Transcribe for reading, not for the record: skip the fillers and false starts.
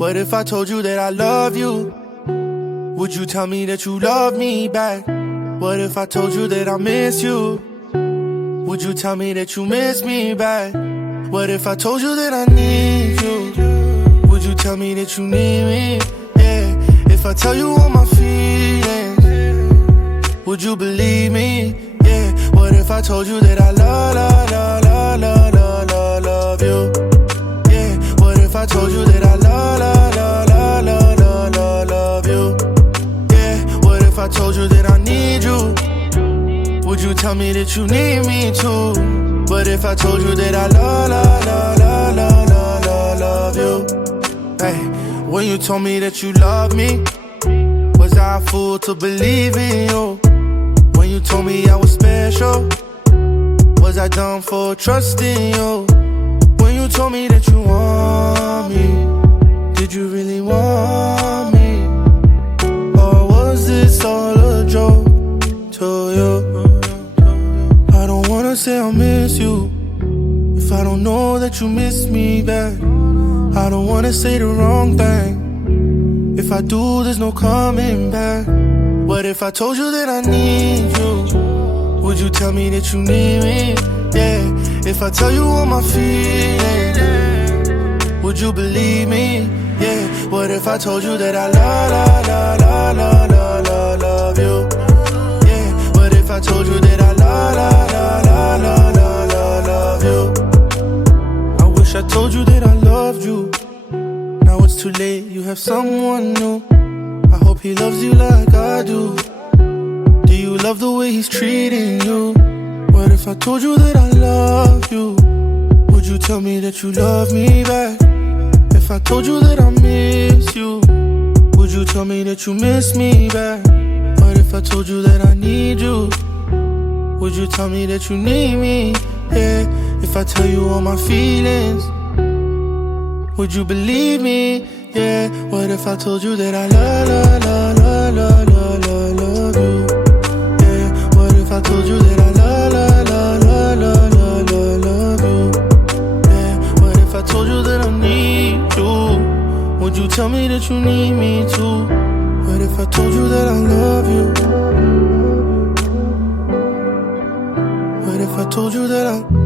What if I told you that I love you? Would you tell me that you love me back? What if I told you that I miss you? Would you tell me that you miss me back? What if I told you that I need you? Would you tell me that you need me? Yeah. If I tell you all my feelings, would you believe me? Yeah. What if I told you that I love you? Yeah. What if I told you that I love you? Yeah. What if I told you that I need you? Would you tell me that you need me too? What if I told you that I love you? Hey, when you told me that you love me, was I a fool to believe in you? When you told me I was special, was I dumb for trusting you? When you told me that you want me, did you really want me? Or was this all a joke to you? I don't wanna say I miss you if I don't know that you miss me back. I don't wanna say the wrong thing. If I do, there's no coming back. What if I told you that I need you? Would you tell me that you need me? Yeah. If I tell you all my feelings, would you believe me? Yeah. What if I told you that I love you? Yeah. What if I told you that I love you? I wish I told you that I loved you. Now it's too late, you have someone new. I hope he loves you like I do. Do you love the way he's treating you? What if I told you that I love you? Would you tell me that you love me back? If I told you that I miss you, would you tell me that you miss me back? What if I told you that I need you? Would you tell me that you need me? Yeah. If I tell you all my feelings, would you believe me? Yeah. What if I told you that I love tell me that you need me too. What if I told you that I love you? What if I told you that I